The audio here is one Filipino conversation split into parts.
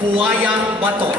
Buwayang Bato.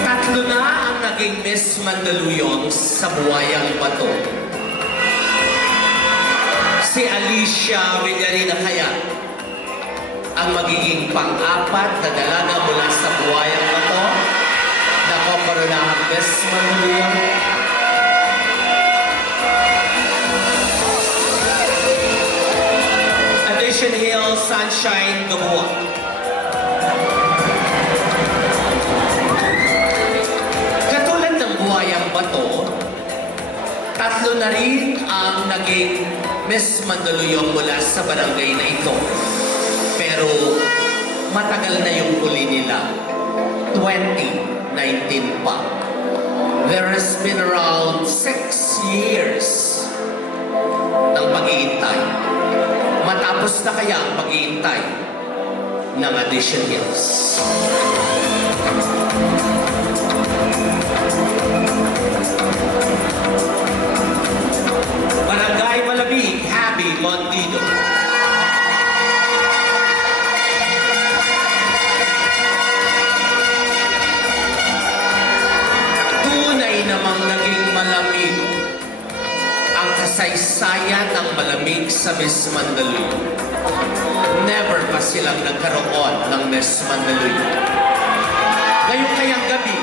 Tatlo na ang naging Miss Mandaluyong sa Buwayang Bato. Si Alicia Villarina kaya ang magiging pang-apat na dalaga mula sa Buwayang Bato na kokoronahang Miss Mandaluyong. Addition Hill Sunshine Gamua. Katulad ng Buwayang Bato, tatlo na rin ang naging Miss Mandaluyong mula sa barangay na ito. Pero matagal na yung huli nila. 2019 pa. There has been around 6 years ng pag-iintay. Matapos na kaya ang pag-iintay ng Addition Hills. Barangay Malabig, Happy Mondido. Tunay namang naging malamig ang kasaysayan ng malamig sa Miss Mandaluyong. Never pa silang nagkaroon ng Miss Mandaluyong. Ngayong kayang gabi,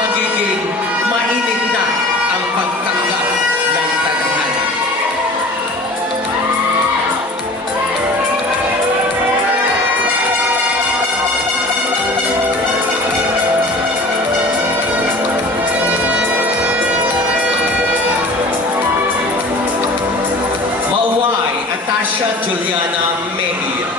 magiging mainit na ang pagtanggap ng tadhana. Mauway, Atasha Juliana Mejia.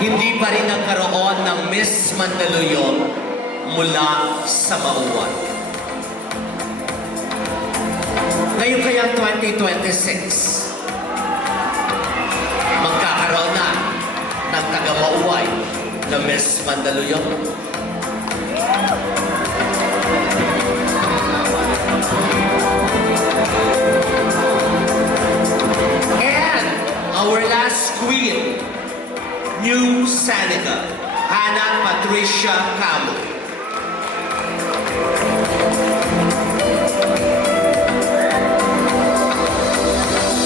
Hindi pa rin nagkaroon ng Miss Mandaluyong mula sa Mauway. Ngayon kayang 2026, magkakaroon na ng taga-Mauway na Miss Mandaluyong. And our last queen, New Seneca, Hannah Patricia Camo.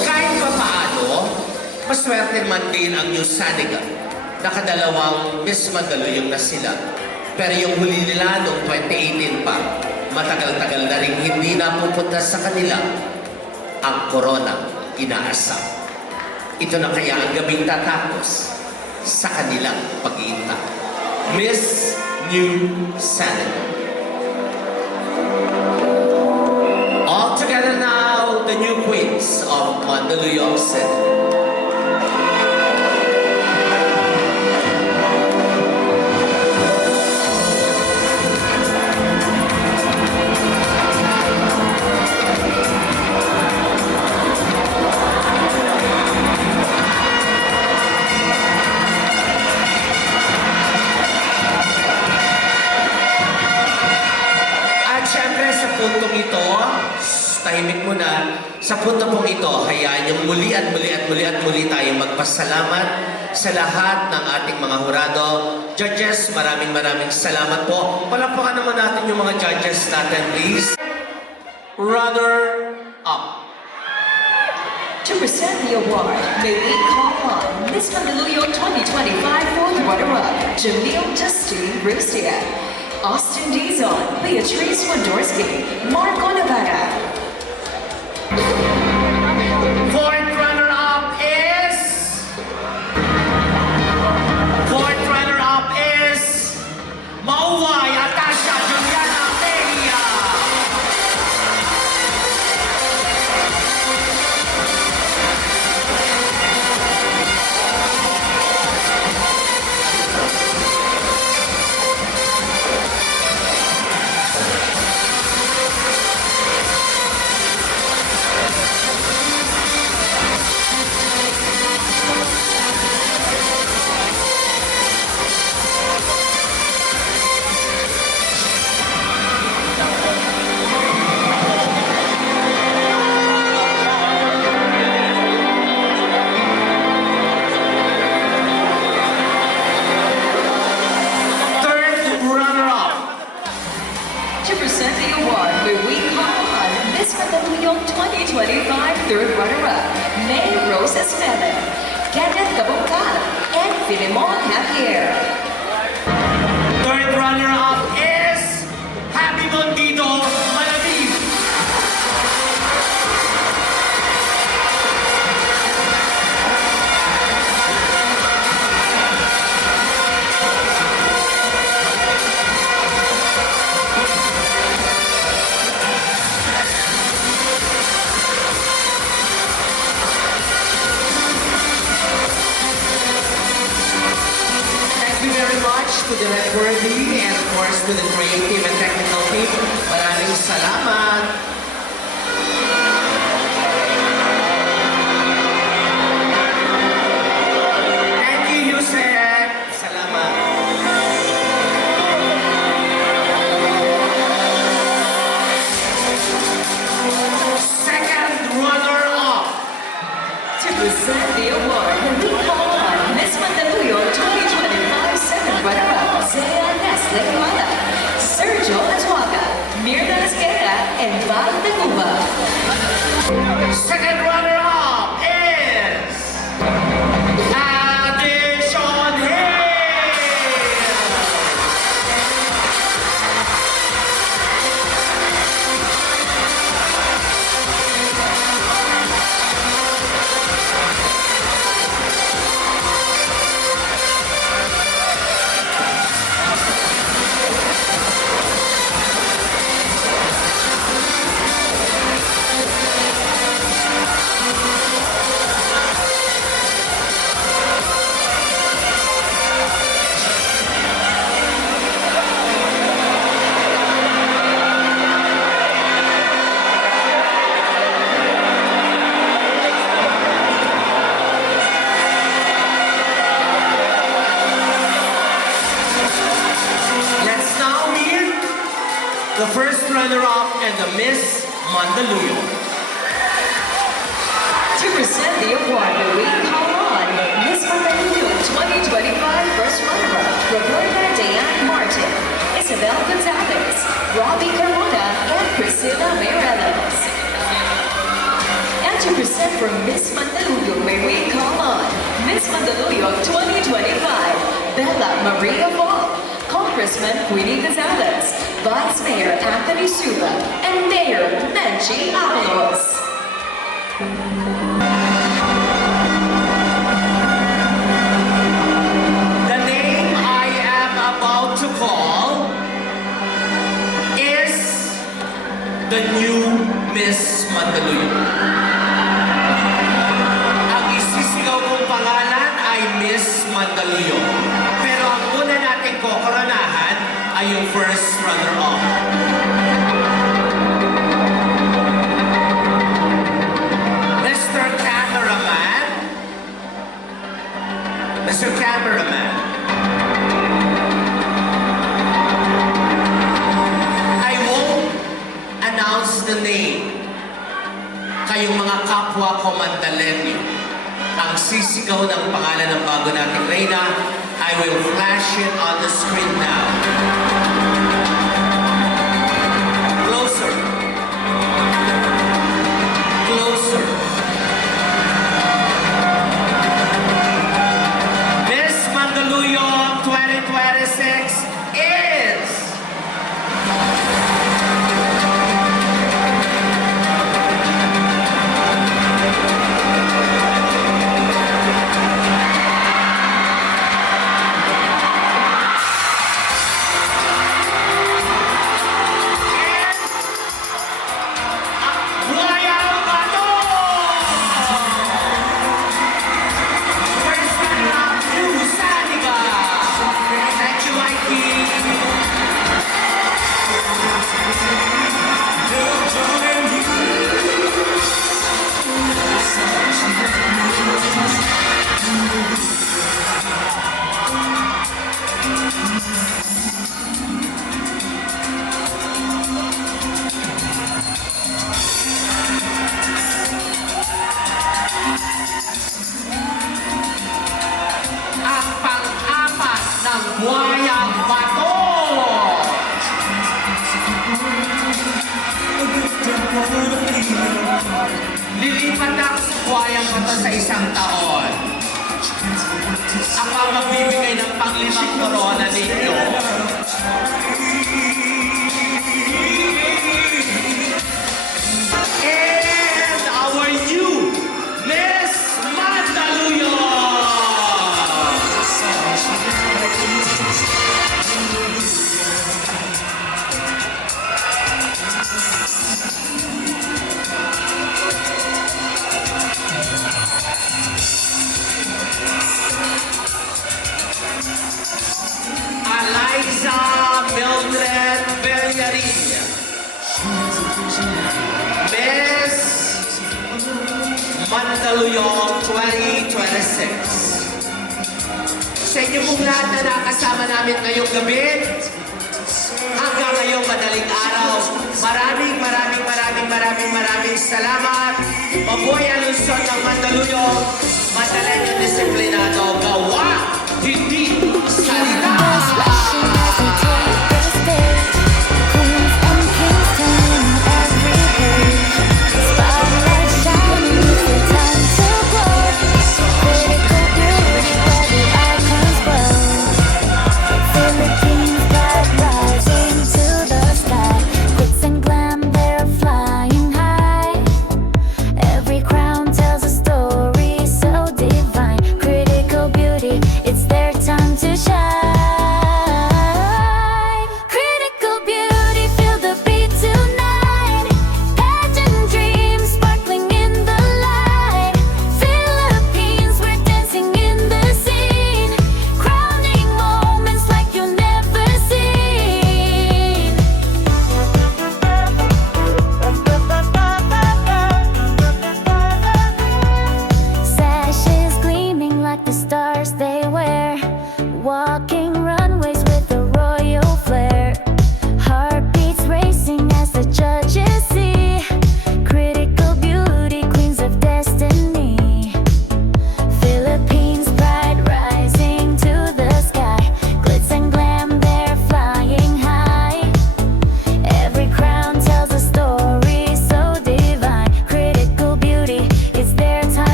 Kahit pa paano, maswerte man din ang New Seneca. Nakadalawang Miss Mandaluyong na sila. Pero yung huli nila noong 2018 pa, matagal-tagal na rin hindi napupunta sa kanila ang corona inaasam. Ito na kaya ang gabing tatapos sa kanilang pag-iintay. Miss New Seneca. All together now, the new queens of Mandaluyong City. Puntong ito, tahimik muna, sa punto pong ito, hayaan yung muli at muli tayong magpasalamat sa lahat ng ating mga hurado. Judges, maraming salamat po. Palakpakan naman natin yung mga judges natin, please. Runner up. To present the award, may we call on Miss Mandaluyong 2025 fourth runner-up, Jamil Justine Rustia, Austin Dizon, Beatrice Wondorski, Marco Navarra. Fourth runner-up is Mauway, Atasha Juliana Mejia. Moses Mele, Kenneth Cabungcal, and Filimon Javier. Third runner-up is Happy Mondito Malamig. Thank you very much to the Networthy and of course to the creative and technical team. Maraming salamat. Thank you, Yusek. Salamat. Second runner-up. To present the award, we call on Miss Mandaluyong 2025 second runner-up, Zea Nestle Mala, Sergio Atuaga, Mirna Esquera, and Val Taguba. Second runner-up is Addison Hale. Let's now meet the first runner-up and the Miss Mandaluyong. To present the award, we call on Miss Mandaluyong 2025 first runner-up, Roberta Diane Martin, Isabel Gonzalez, Robbie Carmona, and Priscilla Mireles. And to present for Miss Mandaluyong, may we call on Miss Mandaluyong 2025, Bella Maria Ball, Congressman Queenie Gonzalez, Vice Mayor Anthony Suba, and Mayor Menchie Avalos. The name I am about to call is the new Miss Mandaluyong. Ang isisigaw kong pangalan ay Miss Mandaluyong. Pero ang una nating kokoronahan ay yung first runner-up. Mr. Cameraman. Mr. Cameraman. I won't announce the name. Kayong mga kapwa ko Mandalenyo, ang sisigaw ng pangalan ng bago nating Reyna, I will flash it on the screen now. Closer. Closer. Miss Mandaluyong 2026 is... ito sa isang taon. Ako ang magbibigay ng pang-limang korona ninyo. And our new Miss Mandaluyong! Eliza Mildred Villarin. Miss Mandaluyong 2026. Sa inyo pong lahat na nakasama namin ngayong gabi, hanggang ngayong madaling araw, maraming salamat. Mabuhay ang lungsod ng Mandaluyong.